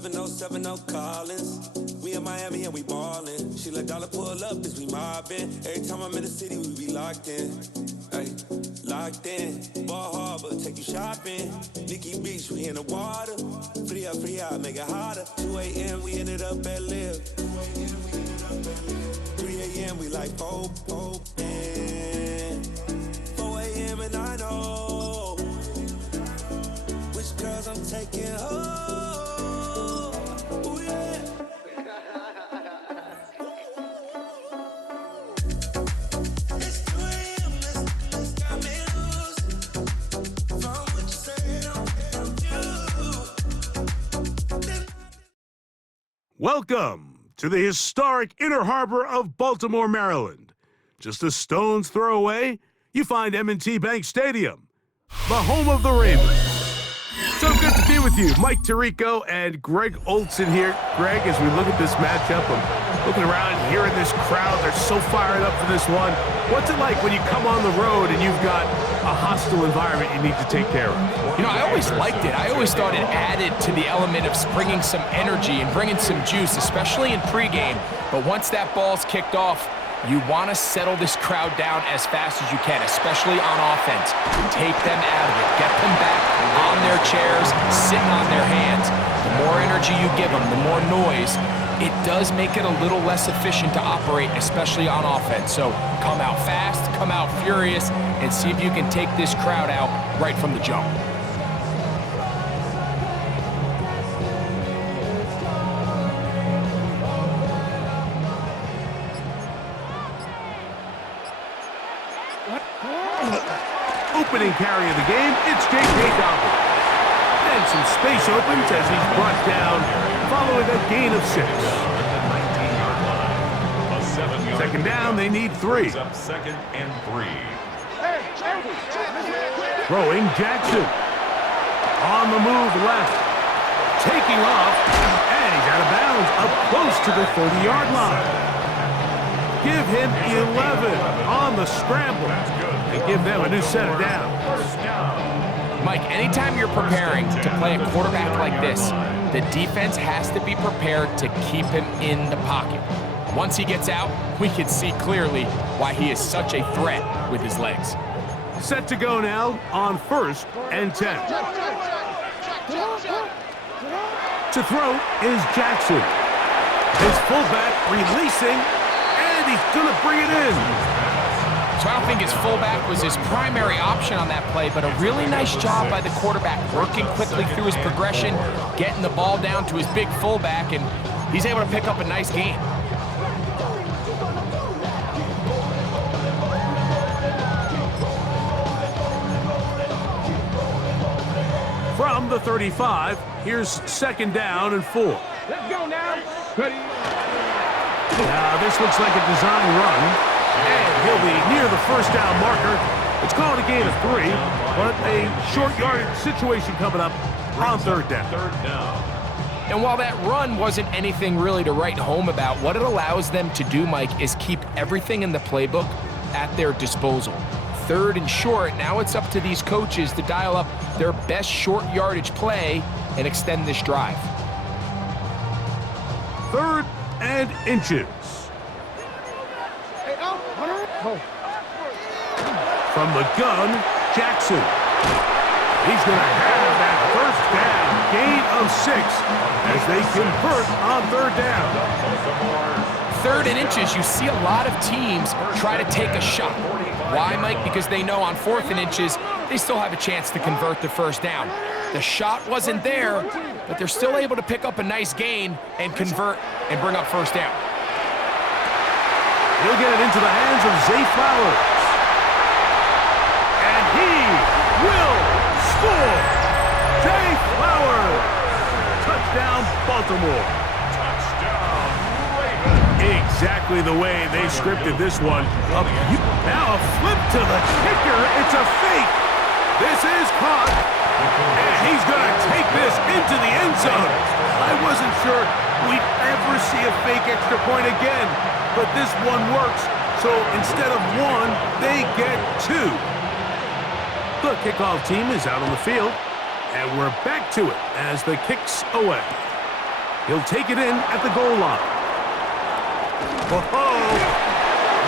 707 Collins. We in Miami and we ballin'. She let dollar pull up as we mobbin'. Every time I'm in the city, we be locked in. Ay, locked in. Ball Harbor, take you shopping. Nikki Beach, we in the water. Free up, make it hotter. 2 a.m. we ended up at Live. 3 a.m. we like Pope. 4 a.m. and I know which girls I'm taking home. Ooh, yeah. It's 2 a.m. Let's got me loose. From what you say, don't do. Welcome to the historic Inner Harbor of Baltimore, Maryland. Just a stone's throw away, you find M&T Bank Stadium, the home of the Ravens. So good to be with you. Mike Tirico and Greg Olson here. Greg, as we look at this matchup, I'm looking around and hearing this crowd. They're so fired up for this one. What's it like when you come on the road and you've got a hostile environment you need to take care of? You know, I always liked it. I always thought it added to the element of bringing some energy and bringing some juice, especially in pregame. But once that ball's kicked off, you want to settle this crowd down as fast as you can, especially on offense. Take them out of it. Get them back on their chairs, sitting on their hands. The more energy you give them, the more noise. It does make it a little less efficient to operate, especially on offense. So come out fast, come out furious, and see if you can take this crowd out right from the jump. Opening carry of the game, it's J.K. Dobbins. And some space opens as he's brought down following a gain of 6. Second down, they need 3. Second and 3. Throwing Jackson. On the move left. Taking off, and he's out of bounds up close to the 30-yard line. Give him 11 on the scramble and give them a new set of downs. Mike, anytime you're preparing to play a quarterback like this, the defense has to be prepared to keep him in the pocket. Once he gets out, we can see clearly why he is such a threat with his legs. Set to go now on 1st and 10. To throw is Jackson. His fullback releasing, and he's going to bring it in. So I don't think his fullback was his primary option on that play, but a really nice job by the quarterback working quickly through his progression, getting the ball down to his big fullback, and he's able to pick up a nice gain. From the 35, here's second down and 4. Let's go now. Ready? Now this looks like a design run. And he'll be near the first down marker. It's called a gain of 3, but a short yardage situation coming up on third down. And while that run wasn't anything really to write home about, what it allows them to do, Mike, is keep everything in the playbook at their disposal. Third and short, now it's up to these coaches to dial up their best short yardage play and extend this drive. 3rd and inches. From the gun, Jackson. He's going to have that first down, gain of 6, as they convert on 3rd down. 3rd and inches, you see a lot of teams try to take a shot. Why, Mike? Because they know on 4th and inches, they still have a chance to convert the first down. The shot wasn't there, but they're still able to pick up a nice gain and convert and bring up first down. He'll get it into the hands of Zay Flowers. And he will score! Zay Flowers! Touchdown, Baltimore. Touchdown, Exactly the way they scripted this one. Now a flip to the kicker. It's a fake. This is caught. And he's going to take this into the end zone. I wasn't sure we'd ever see a fake extra point again, but this one works. So instead of 1, they get 2. The kickoff team is out on the field, and we're back to it as the kick's away. He'll take it in at the goal line. Oh,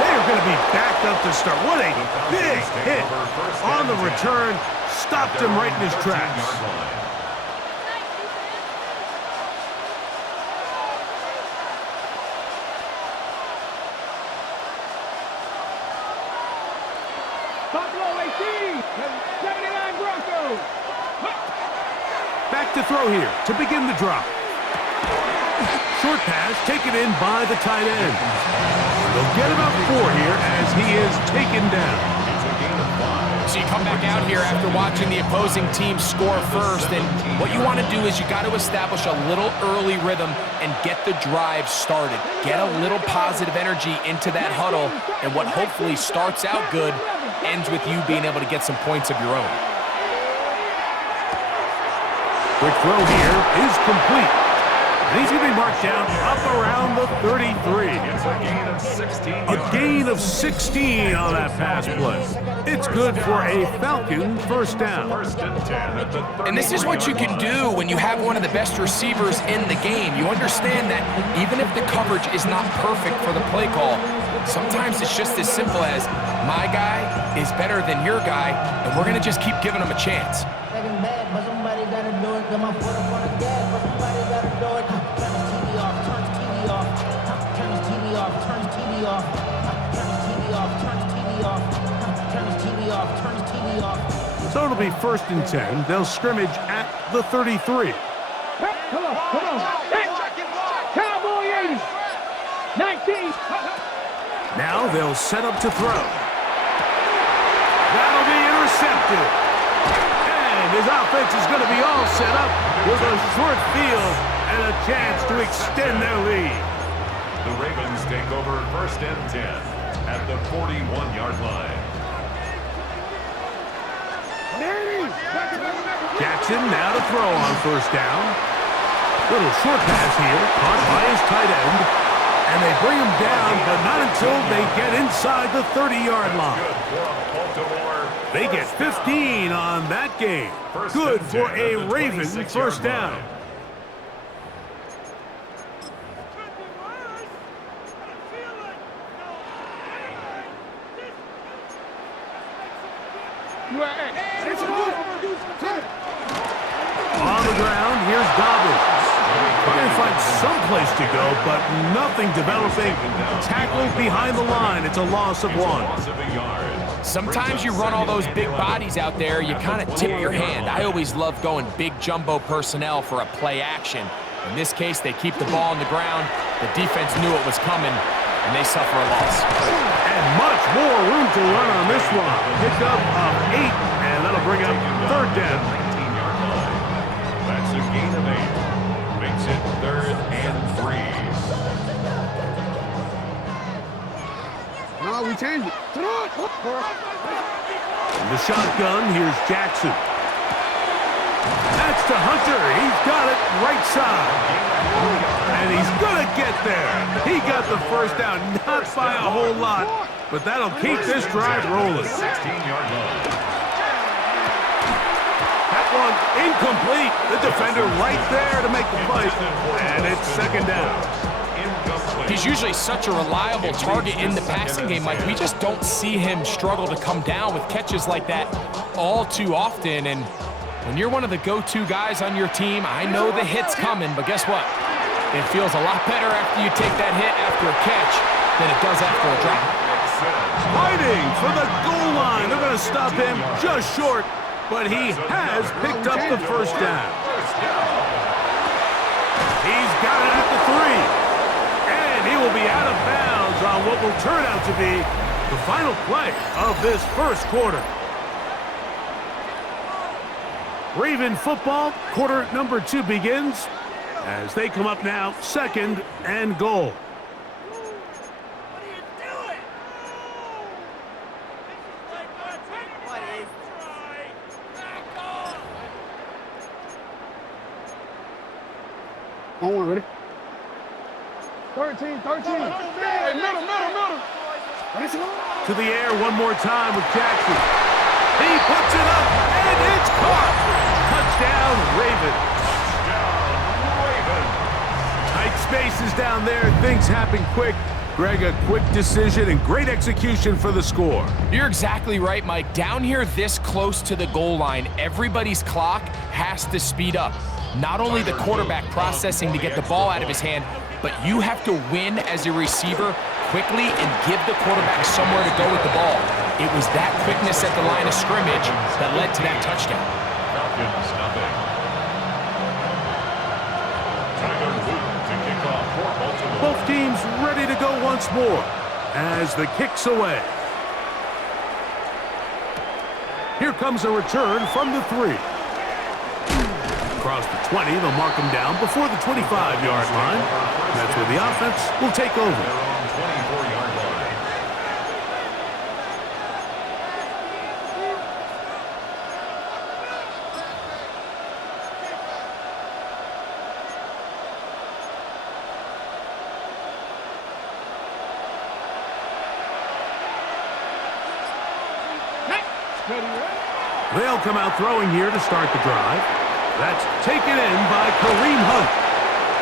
they're going to be backed up to start. What a big hit on the return. Stopped him right in his tracks. Buffalo 18, 79 Broncos. Back to throw here to begin the drop. Short pass taken in by the tight end. They'll get about 4 here as he is taken down. So you come back out here after watching the opposing team score first, and what you want to do is you got to establish a little early rhythm and get the drive started. Get a little positive energy into that huddle, and what hopefully starts out good ends with you being able to get some points of your own. Quick throw here is complete. And he's going to be marked down up around the 33. It's a gain of 16 yards. A gain of 16 on that pass play. It's good for a Falcon first down. First and 10 at the 33. And this is what you can do when you have one of the best receivers in the game. You understand that even if the coverage is not perfect for the play call, sometimes it's just as simple as my guy is better than your guy, and we're going to just keep giving him a chance. Second bad, but somebody gotta do it. Got my foot up on the gas, but somebody gotta do it. Turn his TV off, turn his TV off. Turn his TV off, turn his TV off. Turn his TV off, turn his TV off. Turn his TV off, turn his TV off. So it'll be first and 10. They'll scrimmage at the 33. Come on. Hey, Cowboy 80, 19. Now they'll set up to throw. That'll be intercepted. And his offense is going to be all set up with a short field and a chance to extend their lead. The Ravens take over first and 10 at the 41-yard line. Jackson now to throw on first down. Little short pass here, caught by his tight end. And they bring him down, but not until they get inside the 30-yard line. They get 15 on that game. Good for a Raven first down. On the ground, here's Dobbins. We're going to find some place to go, but nothing developing. Tackled behind the line. It's a loss of 1. Sometimes you run all those big bodies out there, you kind of tip your hand. I always love going big jumbo personnel for a play action. In this case, they keep the ball on the ground. The defense knew it was coming, and they suffer a loss. And much more room to run on this one. Picked up 8, and that'll bring up third down. 19-yard line. That's a gain of 8. Makes it third and 3. No, we changed it. In the shotgun, here's Jackson. That's to Hunter. He's got it right side. And he's going to get there. He got the first down, not by a whole lot, but that'll keep this drive rolling. 16-yard line. That one incomplete. The defender right there to make the play. And it's second down. He's usually such a reliable target in the passing game, Mike. We just don't see him struggle to come down with catches like that all too often. And when you're one of the go-to guys on your team, I know the hit's coming, but guess what? It feels a lot better after you take that hit after a catch than it does after a drop. Fighting for the goal line. They're going to stop him just short, but he has picked up the first down. He's got it at the 3. And he will be out of bounds on what will turn out to be the final play of this first quarter. Raven football, quarter number 2 begins as they come up now, second and goal. On one, ready? 13. Hey, middle. To the air one more time with Jackson. He puts it up, and it's caught. Touchdown, Ravens. spaces down there. Things happen quick. Greg, a quick decision and great execution for the score. You're exactly right, Mike. Down here this close to the goal line, everybody's clock has to speed up. Not only the quarterback processing to get the ball out of his hand, but you have to win as a receiver quickly and give the quarterback somewhere to go with the ball. It was that quickness at the line of scrimmage that led to that touchdown. Falcons, nothing. Tyler Luke to kick off for Baltimore. Both teams ready to go once more as the kick's away. Here comes a return from the 3. Across the 20, they'll mark him down before the 25-yard line. That's where the offense will take over. They're on 24-yard line. They'll come out throwing here to start the drive. That's taken in by Kareem Hunt.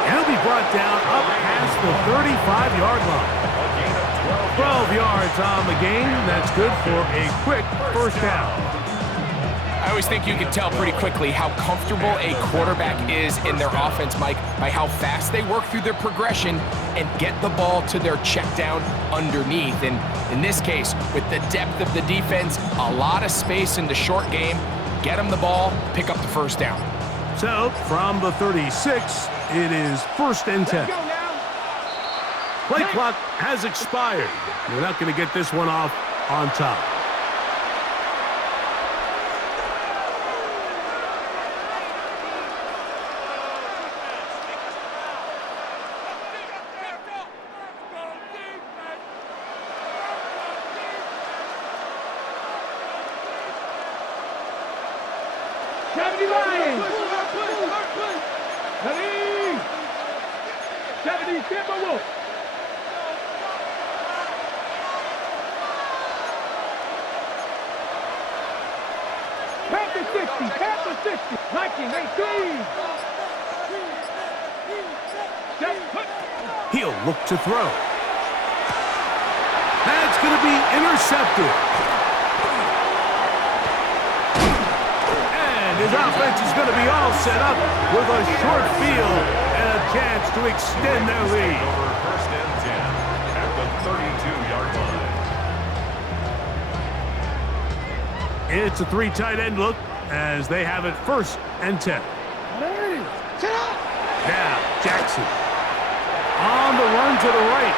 And he'll be brought down up past the 35-yard line. 12 yards on the game. That's good for a quick first down. I always think you can tell pretty quickly how comfortable a quarterback is in their offense, Mike, by how fast they work through their progression and get the ball to their check down underneath. And in this case, with the depth of the defense, a lot of space in the short game, get them the ball, pick up the first down. So, from the 36, it is 1st and 10. Play clock has expired. They're not going to get this one off on top. He'll look to throw. That's going to be intercepted. And his offense is going to be all set up with a short field and a chance to extend their lead. Over 1st and 10 at the 32-yard line. It's a 3 tight end look as they have it 1st and 10. Now, Jackson on the run to the right.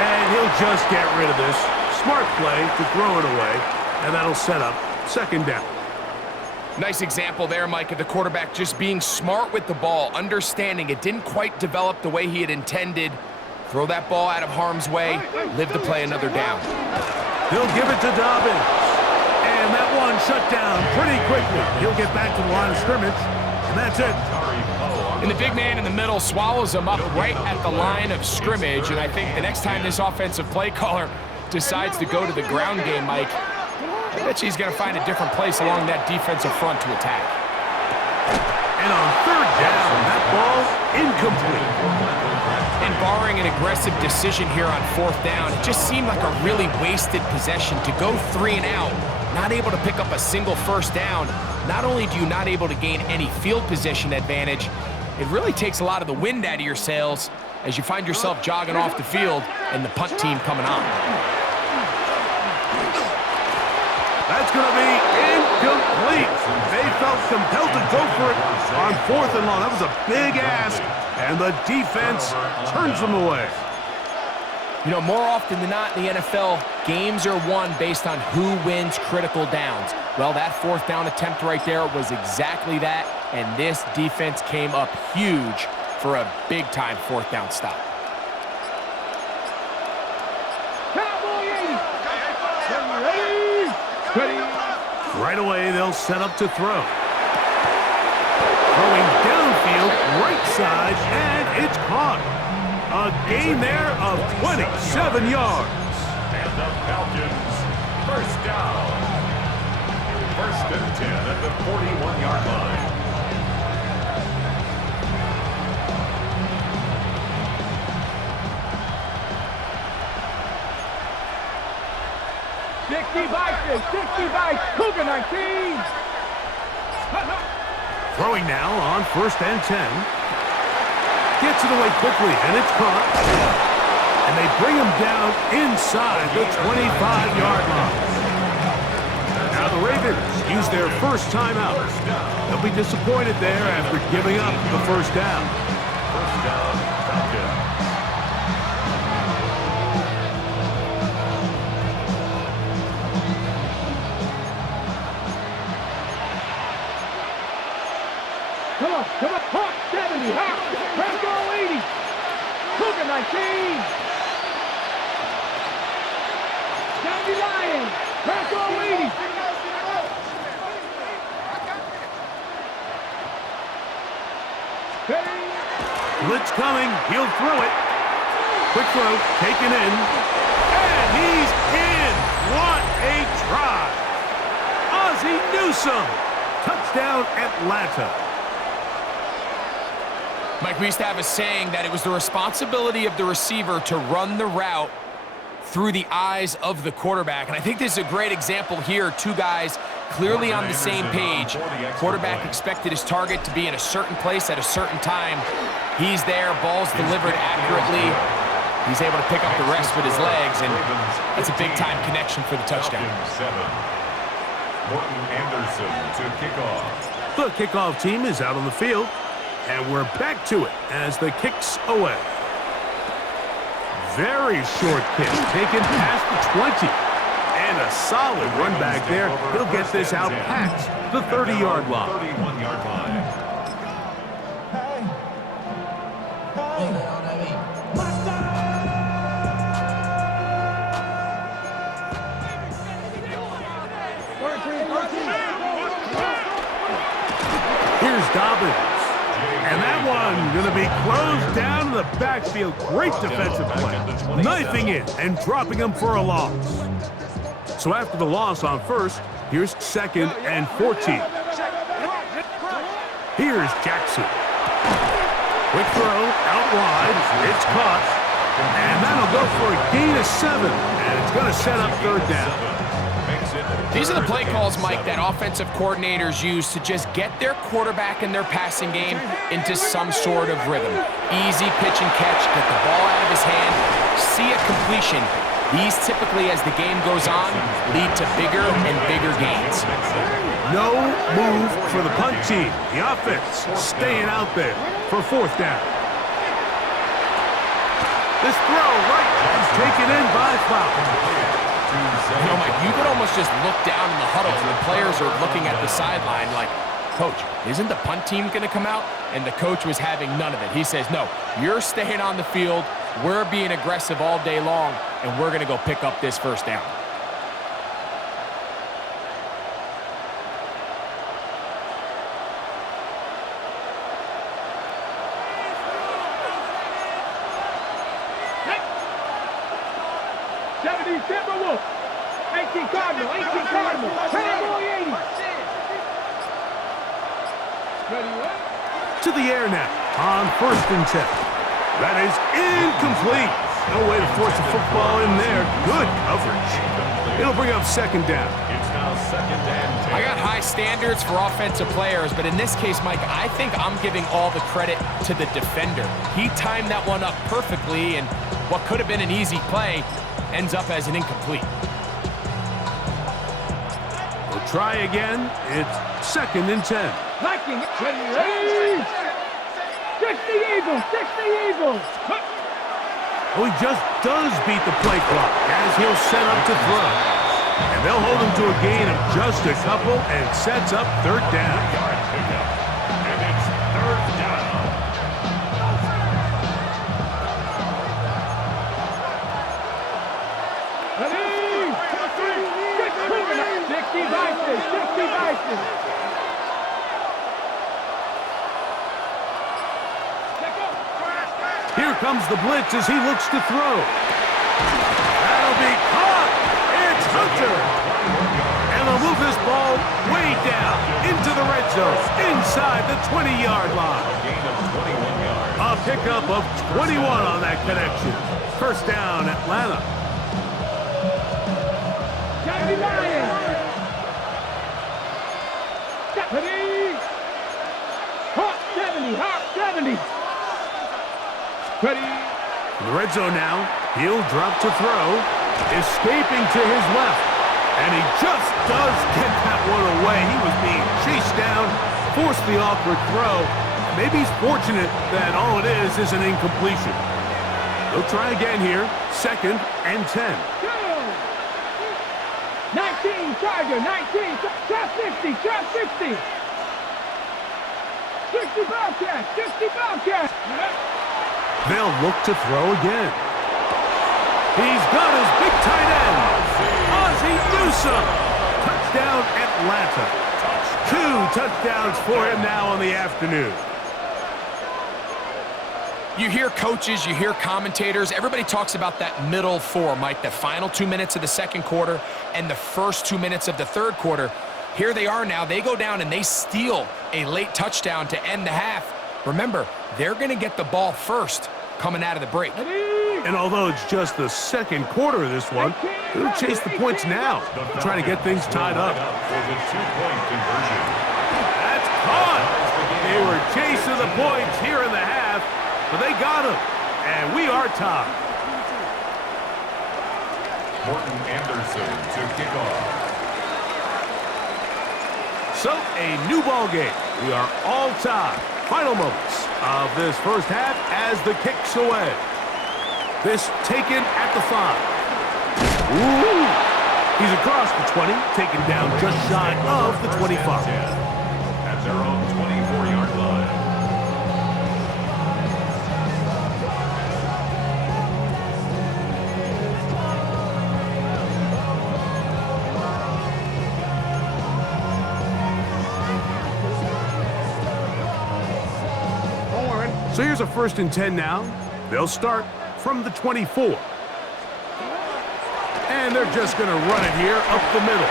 And he'll just get rid of this. Smart play to throw it away, and that'll set up 2nd down. Nice example there, Mike, of the quarterback just being smart with the ball, understanding it didn't quite develop the way he had intended. Throw that ball out of harm's way, live to play another down. He'll give it to Dobbins. And that one shut down pretty quickly. He'll get back to the line of scrimmage, and that's it. And the big man in the middle swallows him up right at the line of scrimmage, and I think the next time this offensive play caller decides to go to the ground game, Mike, I bet you he's going to find a different place along that defensive front to attack. And on 3rd down, that ball's incomplete. And barring an aggressive decision here on 4th down, it just seemed like a really wasted possession to go 3 and out, not able to pick up a single first down. Not only do you not able to gain any field position advantage, it really takes a lot of the wind out of your sails as you find yourself jogging off the field and the punt team coming on. That's going to be incomplete. They felt compelled to go for it on 4th and long. That was a big ask, and the defense turns them away. You know, more often than not in the NFL, games are won based on who wins critical downs. Well, that 4th down attempt right there was exactly that, and this defense came up huge for a big-time 4th down stop. Right away, they'll set up to throw. Throwing downfield, right side, and it's caught. A gain there of 27 yards. And the Falcons, 1st down. 1st and 10 at the 41-yard line. 60 Vikings, 60 Vikings, Cougar 19. Throwing now on 1st and 10. Gets it away quickly, and it's caught. And they bring him down inside the 25-yard line. Now the Ravens use their first timeout. They'll be disappointed there after giving up the first down. First down, Falcons. Come on, Hawk 70, Hawk, Bronco 80, Cougar 19. County Lions, Bronco 80. Blitz coming, he'll throw it. Quick throw, taken in, and he's in. What a try! Ozzie Newsome, touchdown Atlanta. Mike, we used to have a saying that it was the responsibility of the receiver to run the route through the eyes of the quarterback. And I think this is a great example here. Two guys clearly on the same page. Quarterback expected his target to be in a certain place at a certain time. He's there, ball's delivered accurately. He's able to pick up the rest with his legs, and that's a big-time connection for the touchdown. Morton Anderson to kick off. The kickoff team is out on the field, and we're back to it as the kick's away. Very short kick, taken past the 20. And a solid run back there. He'll get this out past the 30-yard line. 31-yard line. Here's Dobbins. And that one going to be closed down to the backfield. Great defensive play. Knifing it and dropping him for a loss. So after the loss on first, here's 2nd and 14. Here's Jackson. Quick throw out wide. It's caught. And that'll go for a gain of 7. And it's going to set up 3rd down. These are the play calls, Mike, that offensive coordinators use to just get their quarterback and their passing game into some sort of rhythm. Easy pitch and catch, get the ball out of his hand, see a completion. These typically, as the game goes on, lead to bigger and bigger gains. No move for the punt team. The offense staying out there for 4th down. This throw right is taken in by Falcons. You know, Mike, you could almost just look down in the huddle and the players are looking at the sideline like, Coach, isn't the punt team going to come out? And the coach was having none of it. He says, no, you're staying on the field. We're being aggressive all day long, and we're going to go pick up this 1st down. Timberwolf, 18 Cardinal, 18 Cardinal, Cowboy 80. Ready, what? To the air now on 1st and 10. That is incomplete. No way to force a football in there. Good coverage. It'll bring up 2nd down. It's now 2nd and 10. I got high standards for offensive players, but in this case, Mike, I think I'm giving all the credit to the defender. He timed that one up perfectly, and what could have been an easy play ends up as an incomplete. We'll try again. It's 2nd and 10. Viking, ready, 60 Eagles, 60 Eagles. Oh, he just does beat the play clock as he'll set up to throw. And they'll hold him to a gain of just a couple and sets up 3rd down. Yard pickup. And it's 3rd down. Ready, 60 Vikings, 60 Vikings. Here comes the blitz as he looks to throw. That'll be caught. It's Hunter. And they'll move this ball way down into the red zone, inside the 20-yard line. Gain of 21 yards. A pickup of 21 on that connection. 1st down, Atlanta. red zone now. He'll drop to throw. Escaping to his left. And he just does get that one away. He was being chased down, forced the awkward throw. Maybe he's fortunate that all it is an incompletion. He'll try again here. 2nd and 10. 19, Charger, 19. Trap 60, trap 60. 60 Bobcat, 60 Bobcat. They'll look to throw again. He's got his big tight end, Ozzie Newsome. Touchdown, Atlanta. 2 touchdowns for him now on the afternoon. You hear coaches, you hear commentators, everybody talks about that middle four, Mike, the final 2 minutes of the second quarter and the first 2 minutes of the third quarter. Here they are now. They go down and they steal a late touchdown to end the half. Remember, they're going to get the ball first coming out of the break. And although it's just the second quarter of this one, they'll chase the points now, trying to get things tied up. For the 2-point conversion. That's caught. They were chasing the points here in the half, but they got him, and we are tied. Morton Anderson to kick off. So, a new ball game. We are all tied. Final moments of this first half as the kick's away. This taken at the 5. Ooh! He's across the 20, taken down just shy of the 25. At their own 24-yard line. So here's a 1st and 10 now. They'll start from the 24. And they're just going to run it here up the middle.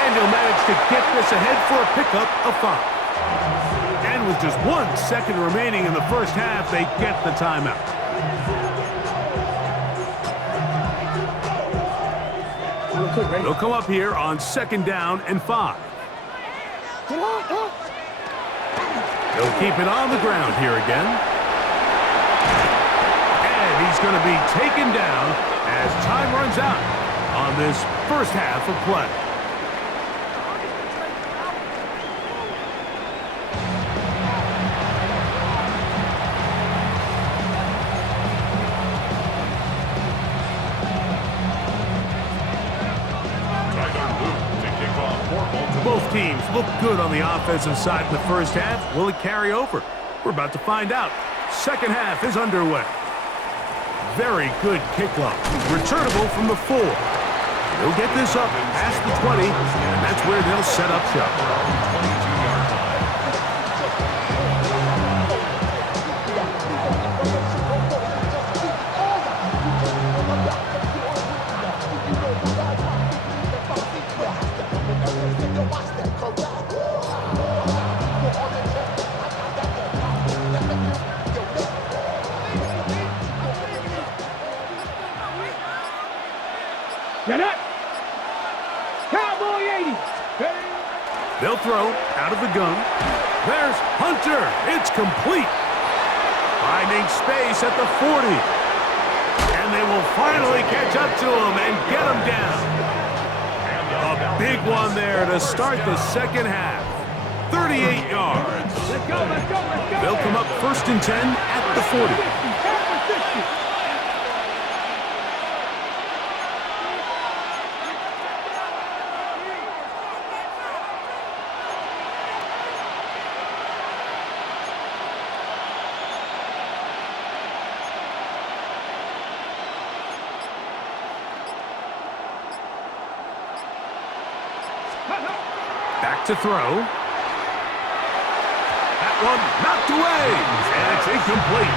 And he'll manage to get this ahead for a pickup of 5. And with just 1 second remaining in the first half, they get the timeout. They'll come up here on 2nd down and 5. They'll keep it on the ground here again. And he's going to be taken down as time runs out on this first half of play. Both teams look good on the offensive side in the first half. Will it carry over? We're about to find out. Second half is underway. Very good kickoff. Returnable from the 4. They'll get this up past the 20, and that's where they'll set up shop. 22-yard line. Get up! Cowboy 80! They'll throw out of the gun. There's Hunter. It's complete. Finding space at the 40. And they will finally catch up to him and get him down. A big one there to start the second half. 38 yards. Let's go, let's go, let's go! They'll come up 1st and 10 at the 40. Back to throw. That one knocked away, and it's incomplete.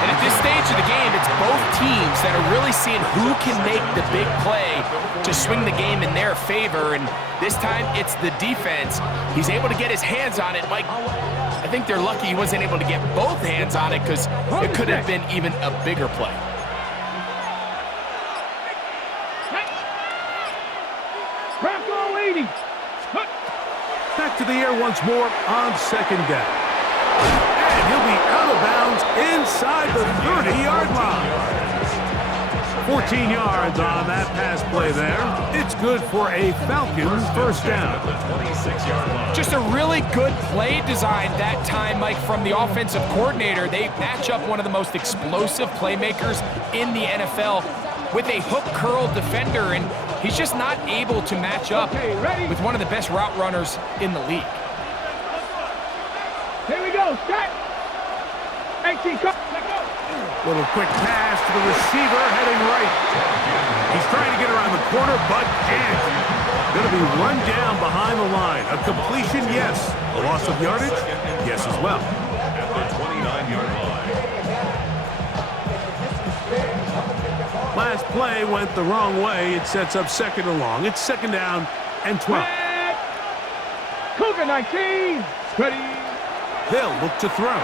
And at this stage of the game, it's both teams that are really seeing who can make the big play to swing the game in their favor. And this time, it's the defense. He's able to get his hands on it. Mike, I think they're lucky he wasn't able to get both hands on it because it could have been even a bigger play. Bronco 80! Back to the air once more on 2nd down. And he'll be out of bounds inside the 30-yard line. 14 yards on that pass play there. It's good for a Falcons first down. Just a really good play design that time, Mike, from the offensive coordinator. They match up one of the most explosive playmakers in the NFL with a hook curl defender, and he's just not able to match up with one of the best route runners in the league. Here we go, set. 18, come. Little quick pass to the receiver heading right. He's trying to get around the corner, but can't. Going to be run down behind the line. A completion, yes. A loss of yardage, yes as well. At the 29-yard line. Last play went the wrong way. It sets up second and long. It's second down and 12. Cougar 19. Ready. They'll look to throw.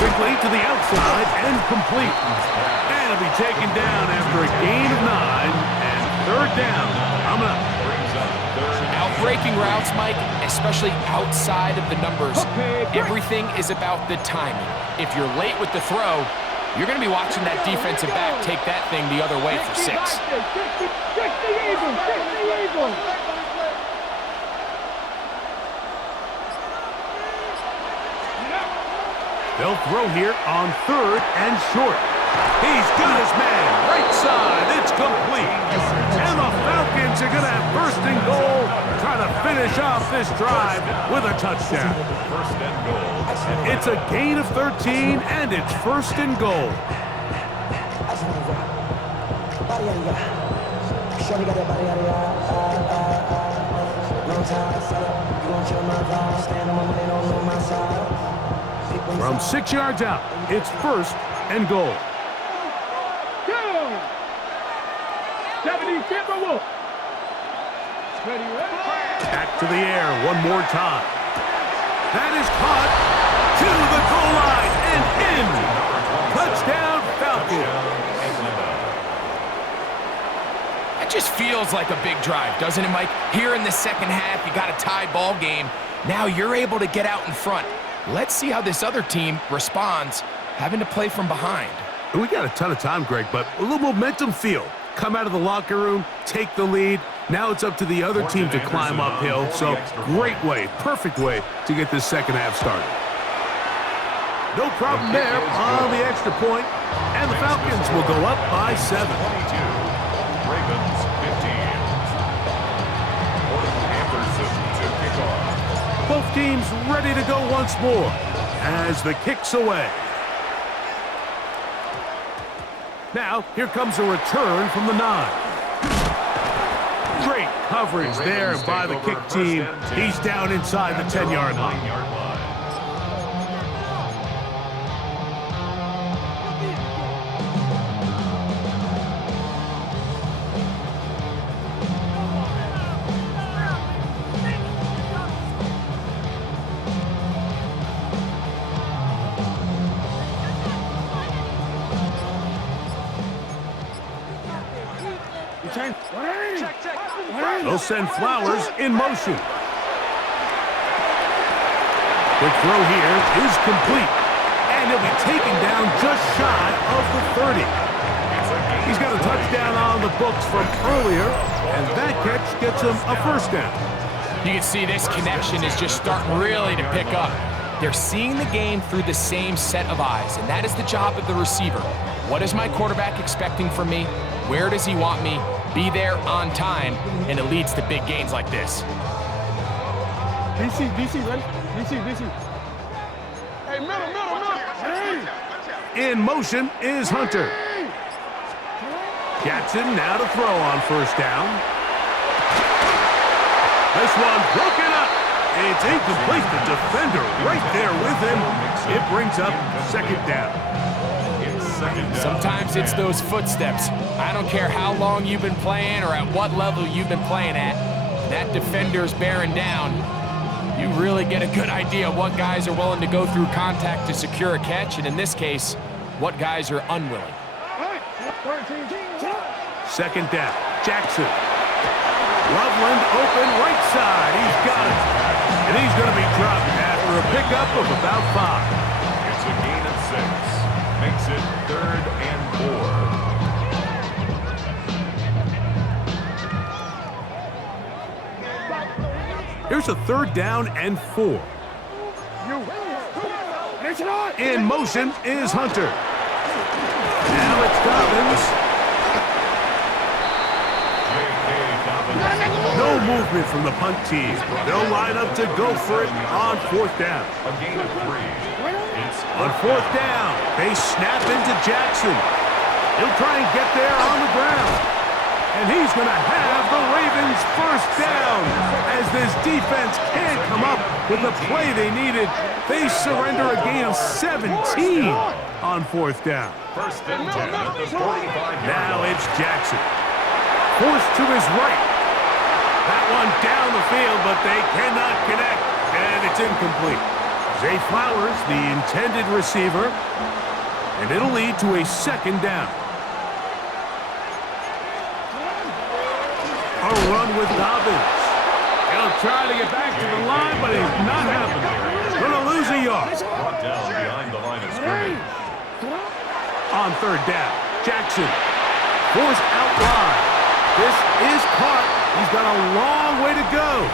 Quickly to the outside and complete. And it'll be taken down after a gain of 9 and third down. Coming up. Outbreaking routes, Mike, especially outside of the numbers. Everything is about the timing. If you're late with the throw, you're going to be watching that defensive back take that thing the other way for 6. 60 Eagles. They'll throw here on third and short. He's got his man. Right side. It's complete. And the Falcons are going to have first and goal, trying to finish off this drive with a touchdown. First and goal. It's a gain of 13, and it's first and goal. From 6 yards out, it's first and goal. 70 Timberwolves. Ready. Back to the air one more time. That is caught to the goal line and in. Touchdown, Falcons. That just feels like a big drive, doesn't it, Mike? Here in the second half, you got a tie ball game. Now you're able to get out in front. Let's see how this other team responds, having to play from behind. We got a ton of time, Greg, but a little momentum feel. Come out of the locker room, take the lead. Now it's up to the other team to climb uphill. So great way, perfect way to get this second half started. No problem there on the extra point, and the Falcons will go up by 7. 22. Ravens 15. Anderson to kick off. Both teams ready to go once more as the kick's away. Now, here comes a return from the 9. Great coverage there by the kick team. He's down inside the 10-yard line. They'll send Flowers in motion. Quick throw here is complete. And he'll be taken down just shy of the 30. He's got a touchdown on the books from earlier, and that catch gets him a first down. You can see this connection is just starting really to pick up. They're seeing the game through the same set of eyes, and that is the job of the receiver. What is my quarterback expecting from me? Where does he want me? Be there on time, and it leads to big gains like this. DC, ready? DC. Hey, middle. Hey. In motion is Hunter. Jackson now to throw on first down. This one broken up. It's incomplete. The defender right there with him. It brings up second down. Sometimes it's those footsteps. I don't care how long you've been playing or at what level you've been playing at. That defender's bearing down. You really get a good idea of what guys are willing to go through contact to secure a catch, and in this case, what guys are unwilling. Second down. Jackson. Loveland open right side. He's got it. And he's going to be dropped after for a pickup of about 5. It's a gain of 6. Makes it 3rd and 4. Here's a 3rd down and 4. In motion is Hunter. Now it's Dobbins. No movement from the punt team. They'll line up to go for it on 4th down. A gain of 3. It's On 4th down, they snap into Jackson. He'll try and get there on the ground. And he's going to have the Ravens' 1st down. As this defense can't come up with the play they needed, they surrender a gain of 17 on 4th down. 1st and 10 at the 45. Now it's Jackson. Forced to his right. That one down the field, but they cannot connect, and it's incomplete. Zay Flowers, the intended receiver, and it'll lead to a 2nd down. A run with Dobbins. He'll try to get back to the line, but it's not happening. Gonna lose a yard. Brought down behind the line of scrimmage. On 3rd down, Jackson forced out wide. This is caught. He's got a long way to go.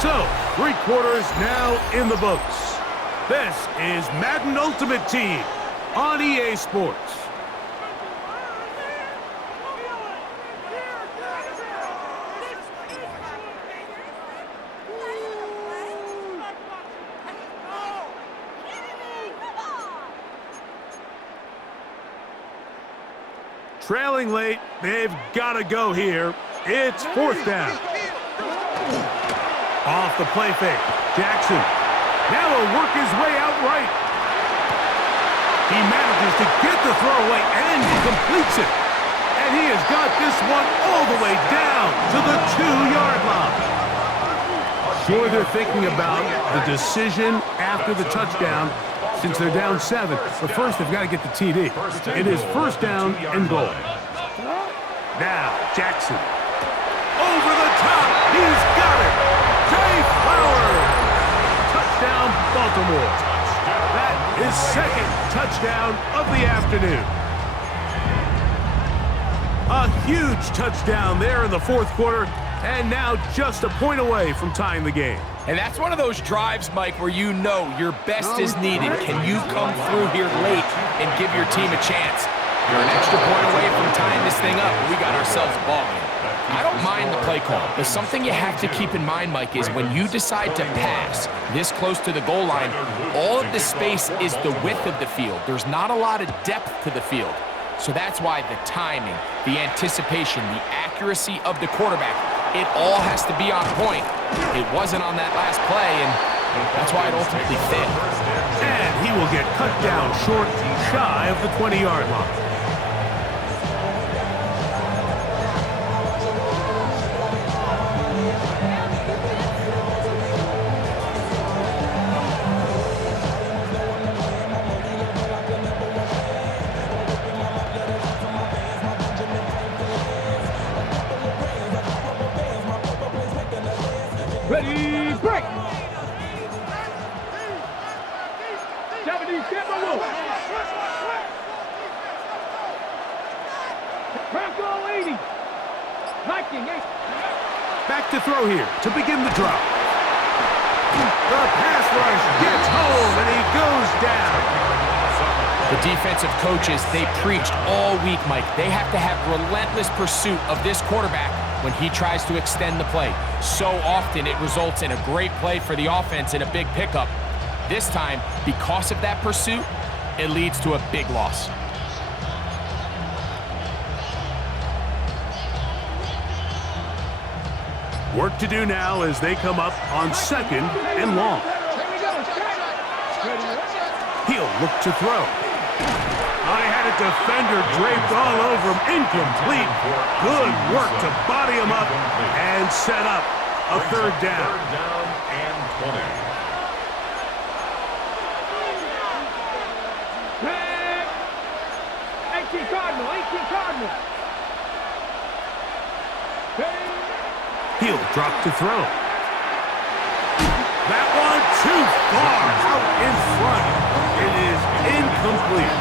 So, 3 quarters now in the books. This is Madden Ultimate Team on EA Sports. Trailing late, they've got to go here. It's 4th down. Off the play fake, Jackson. Now he'll work his way out right. He manages to get the throw away and completes it. And he has got this one all the way down to the 2-yard line. Sure, they're thinking about the decision after the touchdown since they're down 7. But first, they've got to get the TD. It is 1st down and goal. Now, Jackson. Over the top. He's got it. Zay Flowers. Touchdown, Baltimore. That is 2nd touchdown of the afternoon. A huge touchdown there in the 4th quarter, and now just a point away from tying the game. And that's one of those drives, Mike, where you know your best is needed. Can you come through here late and give your team a chance? You're an extra point away from tying this thing up. We got ourselves balling. I don't mind the play call, but something you have to keep in mind, Mike, is when you decide to pass this close to the goal line, all of the space is the width of the field. There's not a lot of depth to the field. So that's why the timing, the anticipation, the accuracy of the quarterback, it all has to be on point. It wasn't on that last play, and that's why it ultimately failed. And he will get cut down short, shy of the 20-yard line. Ready, break! 70, step alone! Bronco 80! Liking 8! Back to throw here to begin the drop. The pass rush gets home, and he goes down. The defensive coaches, they preached all week, Mike. They have to have relentless pursuit of this quarterback when he tries to extend the play. So often it results in a great play for the offense and a big pickup. This time, because of that pursuit, it leads to a big loss. Work to do now as they come up on 2nd and long. He'll look to throw. I had a defender draped all over him. Incomplete. Good work to body him up and set up a 3rd down. 3rd down and 20. 18 Cardinal, 18 Cardinal. He'll drop to throw. That one too far out in front. It is incomplete.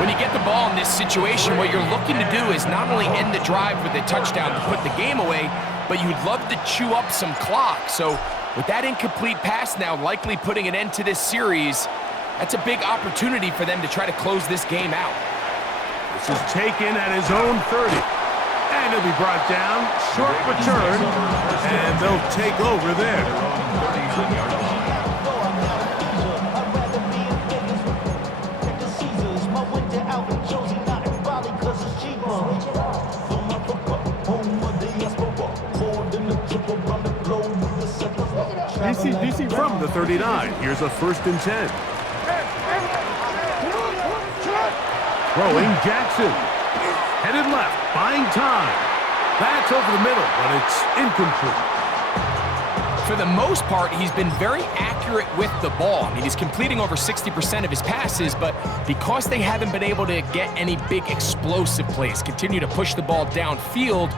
When you get the ball in this situation, what you're looking to do is not only end the drive with a touchdown to put the game away, but you'd love to chew up some clock. So with that incomplete pass now likely putting an end to this series, that's a big opportunity for them to try to close this game out. This is taken at his own 30. And he'll be brought down, short return, and they'll take over there. From the 39, here's a 1st and 10. Throwing Jackson. Headed left, buying time. That's over the middle, but it's incomplete. For the most part, he's been very accurate with the ball. I mean, he's completing over 60% of his passes, but because they haven't been able to get any big explosive plays, continue to push the ball downfield,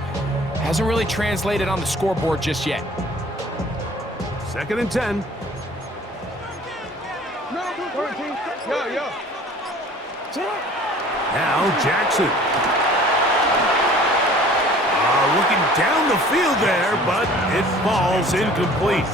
hasn't really translated on the scoreboard just yet. 2nd and 10. Now Jackson. Looking down the field there, but it falls incomplete.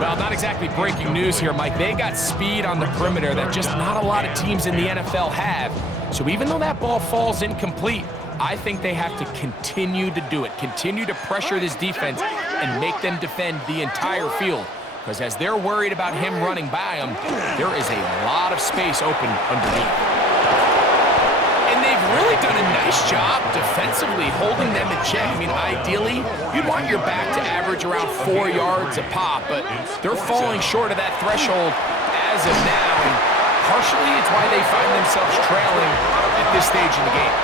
Well, not exactly breaking news here, Mike. They got speed on the perimeter that just not a lot of teams in the NFL have. So even though that ball falls incomplete, I think they have to continue to do it, continue to pressure this defense and make them defend the entire field. Because as they're worried about him running by them, there is a lot of space open underneath. And they've really done a nice job defensively holding them in check. I mean, ideally, you'd want your back to average around 4 yards a pop, but they're falling short of that threshold as of now. And partially, it's why they find themselves trailing at this stage in the game.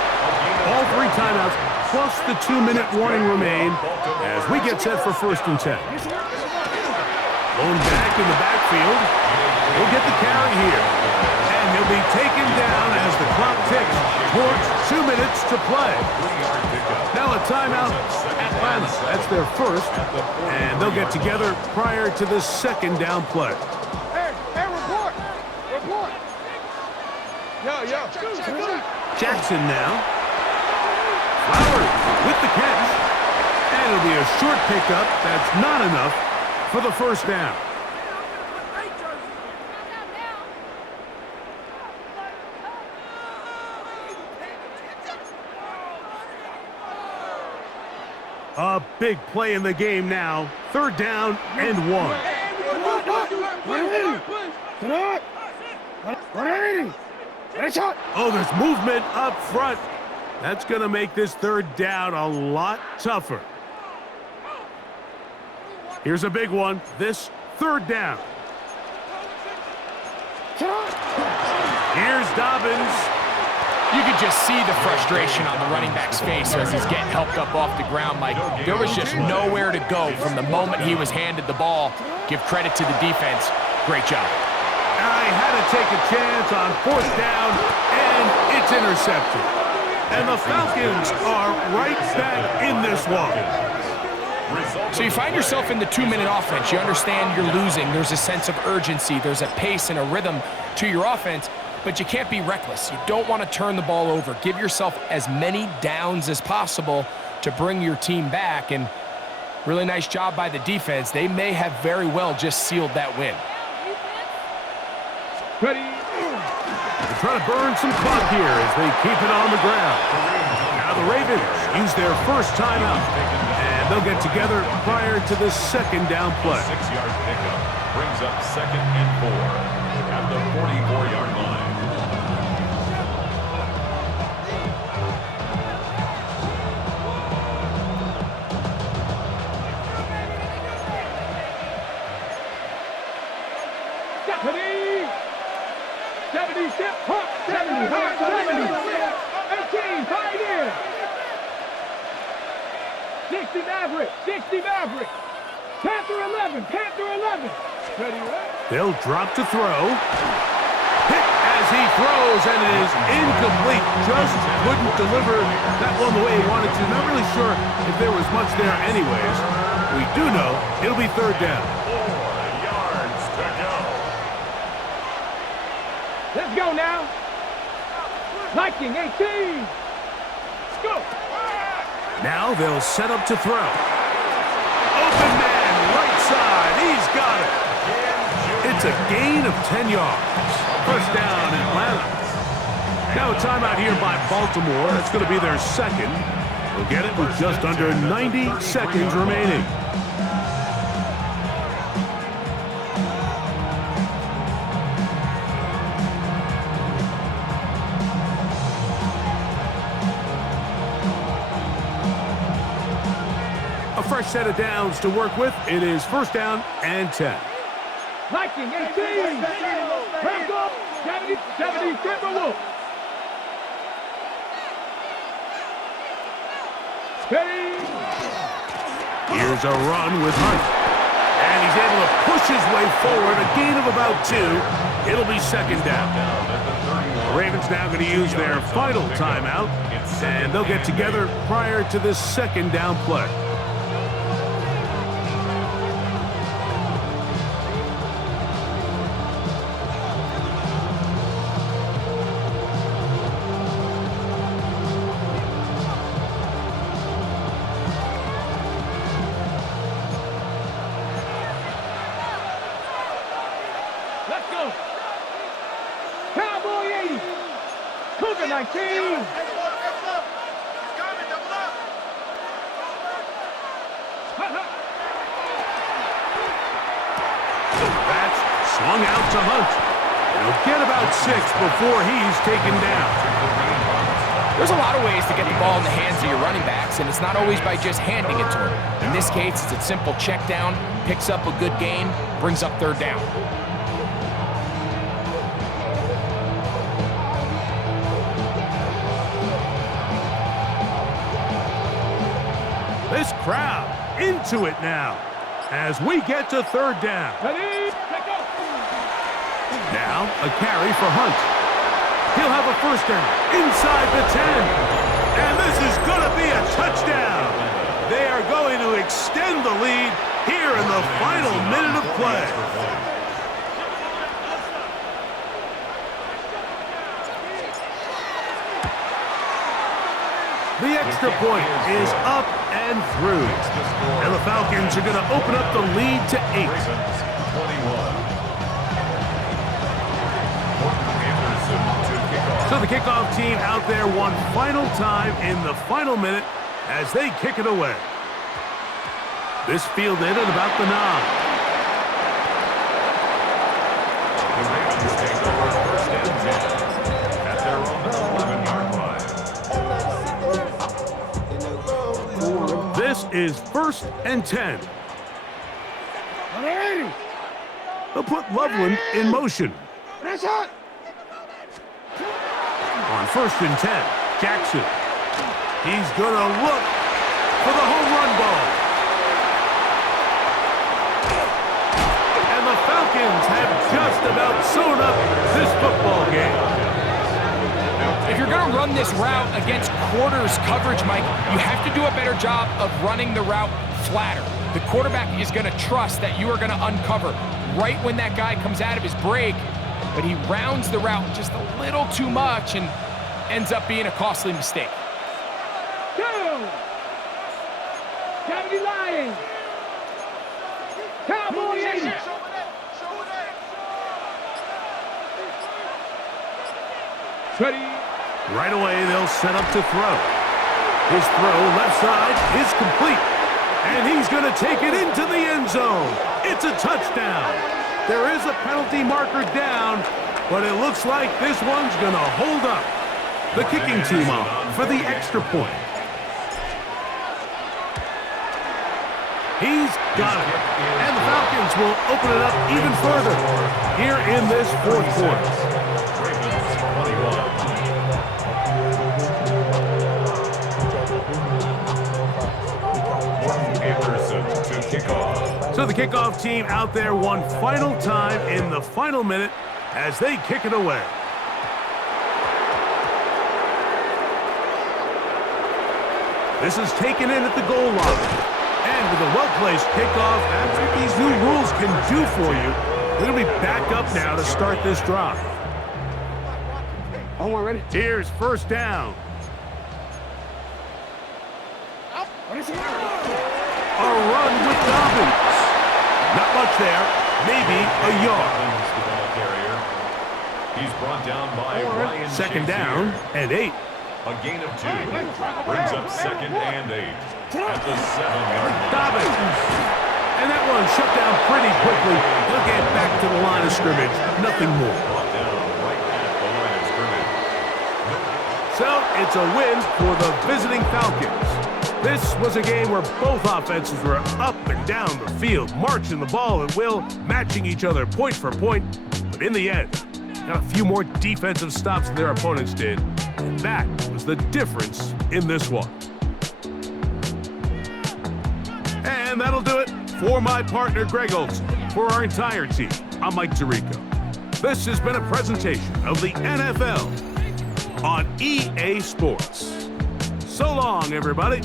All 3 timeouts, plus the 2-minute warning remain as we get set for 1st and 10. Going back in the backfield. He'll get the carry here. And he'll be taken down as the clock ticks towards 2 minutes to play. Now a timeout, Atlanta. That's their 1st. And they'll get together prior to the 2nd down play. Hey, report! Report! Yo. Jackson now. Flowers with the catch. And it'll be a short pickup. That's not enough for the 1st down. A big play in the game now. 3rd down and 1. Oh, there's movement up front. That's going to make this 3rd down a lot tougher. Here's a big one. This 3rd down. Here's Dobbins. You could just see the frustration on the running back's face as he's getting helped up off the ground, Mike. There was just nowhere to go from the moment he was handed the ball. Give credit to the defense. Great job. I had to take a chance on 4th down, and it's intercepted. And the Falcons are right back in this one. So you find yourself in the 2-minute offense. You understand you're losing. There's a sense of urgency. There's a pace and a rhythm to your offense, but you can't be reckless. You don't want to turn the ball over. Give yourself as many downs as possible to bring your team back, and really nice job by the defense. They may have very well just sealed that win. Ready? They try to burn some clock here as they keep it on the ground. Now the Ravens use their 1st timeout, and they'll get together prior to the 2nd down play. 6-yard pickup brings up 2nd and 4 at the 44-yard line. They'll drop to throw. Hit as he throws, and it is incomplete. Just couldn't deliver that one the way he wanted to. Not really sure if there was much there anyways. We do know it'll be 3rd down. 4 yards to Let's go now. Liking 18. Let's go. Now they'll set up to throw. Open man, right side. He's got it. It's a gain of 10 yards. First down, Atlanta. Now a timeout here by Baltimore. That's going to be their second. They'll get it with just under 90 seconds remaining. A fresh set of downs to work with. It is first down and 10. Liking 18. Let's go. 70, Timberwolves. Steady. Here's a run with Hunt. And he's able to push his way forward. A gain of about 2. It'll be second down. The Ravens now going to use their final timeout. And they'll get together prior to this second down play. Let's go. Cowboy 80. Cougar 19. That's swung out to Hunt. He'll get about 6 before he's taken down. There's a lot of ways to get the ball in the hands of your running backs, and it's not always by just handing it to them. In this case, it's a simple check down, picks up a good gain, brings up third down. This crowd into it now as we get to third down. Ready? Let's go. Now a carry for Hunt. He'll have a first down inside the 10. And this is going to be a touchdown. They are going to extend the lead here in the final minute of play. The extra point is up and through. And the Falcons are going to open up the lead to 8. So the kickoff team out there one final time in the final minute as they kick it away. This fielded at about the 9. This is first and 10. They'll put Loveland in motion. On first and 10, Jackson. He's going to look for the home run ball. And the Falcons have just about sewn up this football game. If you're going to run this route against quarters coverage, Mike, you have to do a better job of running the route flatter. The quarterback is going to trust that you are going to uncover right when that guy comes out of his break, but he rounds the route just a little too much and ends up being a costly mistake. Go! Cavity Lions! Cowboy 80! Ready? Right away, they'll set up to throw. His throw, left side, is complete. And he's going to take it into the end zone. It's a touchdown. There is a penalty marker down, but it looks like this one's going to hold up. The kicking team on for the extra point. He's got it. And the Falcons will open it up even further here in this fourth quarter. So the kickoff team out there one final time in the final minute as they kick it away. This is taken in at the goal line. And with a well-placed kickoff, that's what these new rules can do for you. They're going to be back up now to start this drive. Hold on, ready? Here's first down. What is it? A run with Dobbins. Not much there. Maybe a yard. The ball carrier. He's brought down by Ryan. Second down and 8. A gain of 2. Brings up 2nd and 8. At the 7-yard line. Dobbins. And that one shut down pretty quickly. He'll get back to the line of scrimmage. Nothing more. Brought down right at the line of scrimmage. So it's a win for the visiting Falcons. This was a game where both offenses were up and down the field, marching the ball at will, matching each other point for point. But in the end, got a few more defensive stops than their opponents did. And that was the difference in this one. And that'll do it for my partner, Greg Olson. For our entire team, I'm Mike Tirico. This has been a presentation of the NFL on EA Sports. So long, everybody.